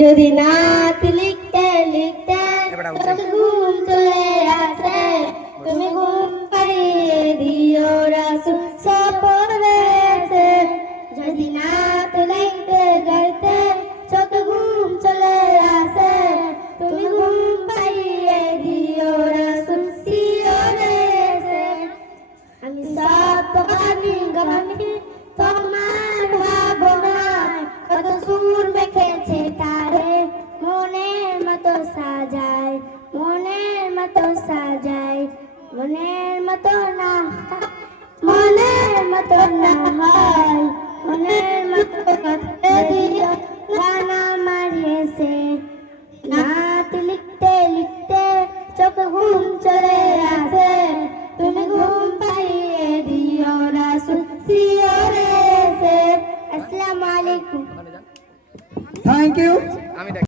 যদি নাত লিখতে লিখতে ঘুম চলে আসে, তুমি ঘুম পাড়িয়ে দিও রাসূল সপরেছে। যদি নাত লিখতে লিখতে চোখ ঘুম চলে আসে, তুমি ঘুম পাড়িয়ে দিও রাসূল সিওরেছে। আমি সব গানি গানি তোমার ভাবনায়, কত সুর মেখেছে তারে মনের মতো সাজায়, মনের মতো সাজায়, মনের মতো না, মনের মতো না হয়, মনের মতো করতে দিও গান আমার হেসে। নাত লিখতে লিখতে চোখ ঘুম চলে আসে, তুমি ঘুম পাড়িয়ে দিও রাসূল সিওরেছে। আসসালামু আলাইকুম। Thank you.